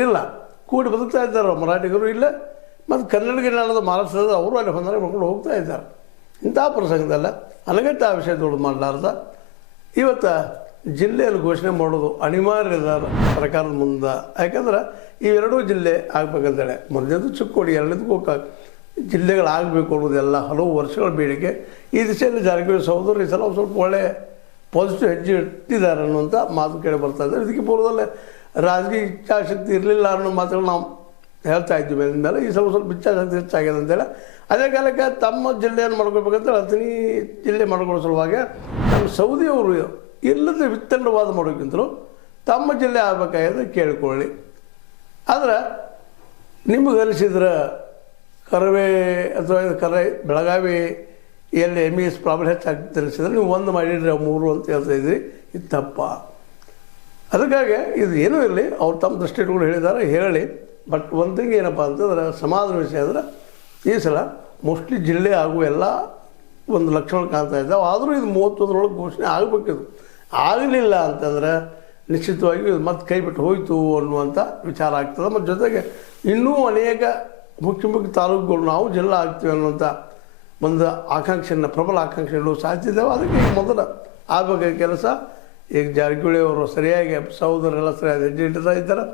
ಇರಲಿಲ್ಲ, ಕೂಡಿ ಬದುಕ್ತಾ ಇದ್ದಾರೆ ಮರಾಠಿಗರು ಇಲ್ಲೇ, ಮತ್ತು ಕನ್ನಡ ಮಹಾರಾಷ್ಟ್ರದ ಅವರು ಅಲ್ಲಿ ಹೊಂದಾಣೆ ಮಾಡ್ಕೊಂಡು ಹೋಗ್ತಾ ಇದ್ದಾರೆ. ಇಂಥ ಪ್ರಸಂಗದಲ್ಲ ಅನಗತ್ಯ ಆ ವಿಷಯದೊಳಗೆ ಮಾಡಲಾರ್ದ ಇವತ್ತು ಜಿಲ್ಲೆಯಲ್ಲಿ ಘೋಷಣೆ ಮಾಡೋದು ಅನಿವಾರ್ಯದ ಸರ್ಕಾರದ ಮುಂದೆ. ಯಾಕಂದ್ರೆ ಇವೆರಡೂ ಜಿಲ್ಲೆ ಆಗ್ಬೇಕಂತೇಳಿ, ಮೊದಲನೇದು ಚಿಕ್ಕೋಡಿ, ಎರಡನೇದು ಗೋಕಾಕ್ ಜಿಲ್ಲೆಗಳಾಗಬೇಕು ಅನ್ನೋದೆಲ್ಲ ಹಲವು ವರ್ಷಗಳ ಬೇಡಿಕೆ. ಈ ದಿಶೆಯಲ್ಲಿ ಜಾರಕಿಹೊಳಿ ಸಹೋದರರು ಈ ಸಲ ಸ್ವಲ್ಪ ಒಳ್ಳೆ ಪಾಸಿಟಿವ್ ಹೆಜ್ಜೆ ಇಟ್ಟಿದ್ದಾರೆ ಅನ್ನುವಂಥ ಮಾತು ಕೇಳಿ ಬರ್ತಾ ಇದ್ದಾರೆ. ಇದಕ್ಕೆ ಪೂರ್ವದಲ್ಲೇ ರಾಜಕೀಯ ಇಚ್ಛಾಶಕ್ತಿ ಇರಲಿಲ್ಲ ಅನ್ನೋ ಮಾತುಗಳು ನಾವು ಹೇಳ್ತಾ ಇದ್ವಿ ಮೇಲಿಂದ. ಈ ಸ್ವಲ್ಪ ಇಚ್ಛಾಶಕ್ತಿ ಹೆಚ್ಚಾಗಿದೆ ಅಂತೇಳಿ ಅದೇ ಕಾಲಕ್ಕೆ ತಮ್ಮ ಜಿಲ್ಲೆಯನ್ನು ಮಾಡ್ಕೋಬೇಕಂತೇಳಿ ಹತ್ತನೇ ಜಿಲ್ಲೆ ಮಾಡ್ಕೊಳ್ಳೋ ಸಲುವಾಗಿ ನಮ್ಮ ಸೌದಿಯವರು ಇಲ್ಲದ ವಿತ್ತಂಡವಾದ ಮಾಡೋಕ್ಕಿಂತಲೂ ತಮ್ಮ ಜಿಲ್ಲೆ ಆಗಬೇಕಾಗಿದೆ ಕೇಳಿಕೊಳ್ಳಿ. ಆದರೆ ನಿಮಗೆ ಅನಿಸಿದ್ರೆ ಕರವೇ ಅಥವಾ ಬೆಳಗಾವಿ ಎಲ್ಲಿ MES ಪ್ರಾಬ್ಲಮ್ ಹೆಚ್ಚಾಗ್ತದೆ ಅನಿಸಿದ್ರೆ ನೀವು ಒಂದು ಮಾಡಿದ್ರೆ 3 ಅಂತ ಹೇಳ್ತಾ ಇದ್ರಿ, ಇದು ತಪ್ಪ. ಅದಕ್ಕಾಗಿ ಇದು ಏನೂ ಇರಲಿ, ಅವ್ರು ತಮ್ಮ ದೃಷ್ಟಿಗಳು ಹೇಳಿದ್ದಾರೆ, ಹೇಳಿ. ಬಟ್ ಒಂದು ಥಿಂಗ್ ಏನಪ್ಪ ಅಂತಂದ್ರೆ ಸಮಾಧಾನ ವಿಷಯ ಅಂದರೆ ಈ ಸಲ ಮೋಸ್ಟ್ಲಿ ಜಿಲ್ಲೆ ಆಗುವ ಎಲ್ಲ ಒಂದು ಲಕ್ಷಣ ಕಾಣ್ತಾ ಇದ್ದಾವೆ. ಆದರೂ ಇದು 31ರೊಳಗೆ ಘೋಷಣೆ ಆಗಬೇಕಿದು. ಆಗಲಿಲ್ಲ ಅಂತಂದರೆ ನಿಶ್ಚಿತವಾಗಿ ಇದು ಮತ್ತೆ ಕೈ ಬಿಟ್ಟು ಹೋಯಿತು ಅನ್ನುವಂಥ ವಿಚಾರ ಆಗ್ತದೆ. ಮತ್ತು ಜೊತೆಗೆ ಇನ್ನೂ ಅನೇಕ ಮುಖ್ಯ ತಾಲೂಕುಗಳು ನಾವು ಜಿಲ್ಲಾ ಆಗ್ತೀವಿ ಅನ್ನುವಂಥ ಒಂದು ಆಕಾಂಕ್ಷೆಯನ್ನು, ಪ್ರಬಲ ಆಕಾಂಕ್ಷೆಗಳು ಸಾಧಿಸಿದ್ದೇವೆ. ಅದಕ್ಕೆ ಈಗ ಮೊದಲು ಆಗಬೇಕಾದ ಕೆಲಸ ಈಗ ಜಾರಕಿಹೊಳಿ ಅವರು ಸರಿಯಾಗಿ ಸಹೋದರರೆಲ್ಲ ಸರಿಯಾಗಿ ಹೆಜ್ಜೆ ಇಡ್ತಾ ಇದ್ದಾರೆ.